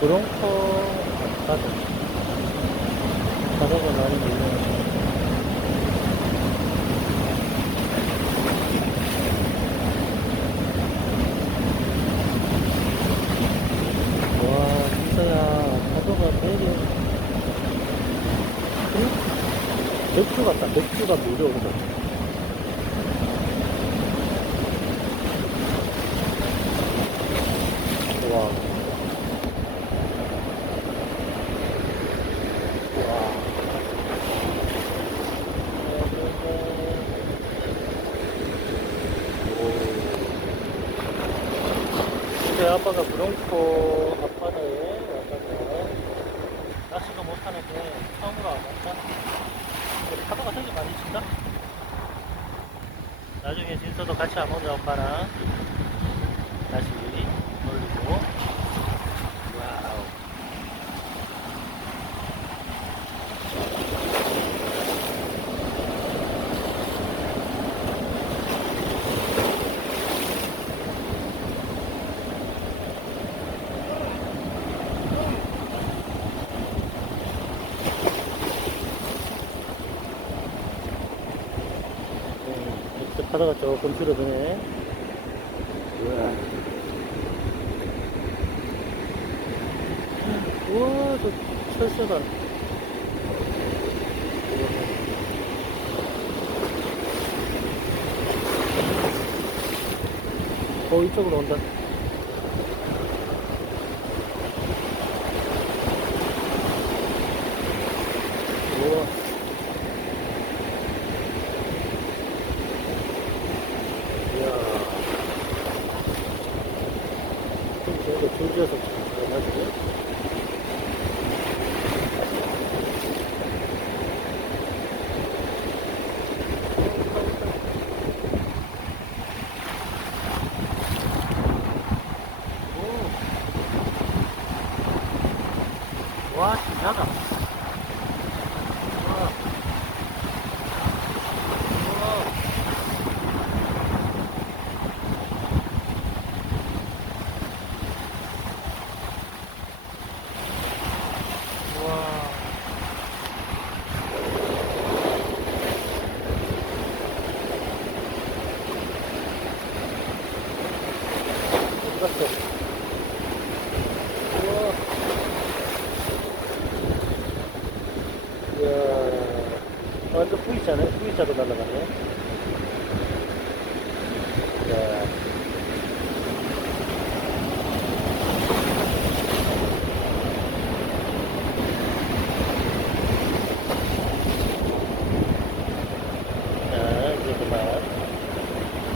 브롱코 바다. 바다가 많이 유명하죠. 와, 진짜야. 파도가 되게, 맥주 같다. 맥주가 무료거든. 와, 와. 제 아빠가 브롱코 앞바다에 왔다가 낚시도 못하는데 처음으로 와봤다. 근데 파도가 되게 많이 친다. 나중에 진서도 같이 한번 오자 오빠랑 다시 놀리고. 와우. 이제 파도가 조금 줄어드네. 우와. 우와, 저 철새다. 이쪽으로 온다. 우와. 이야. 저거 줄지어서 가지고. 와, 신기하다. 와, 우와. 우와. 어디 갔어? 우와. 이야. 완전 V자네. V자로 날아가네.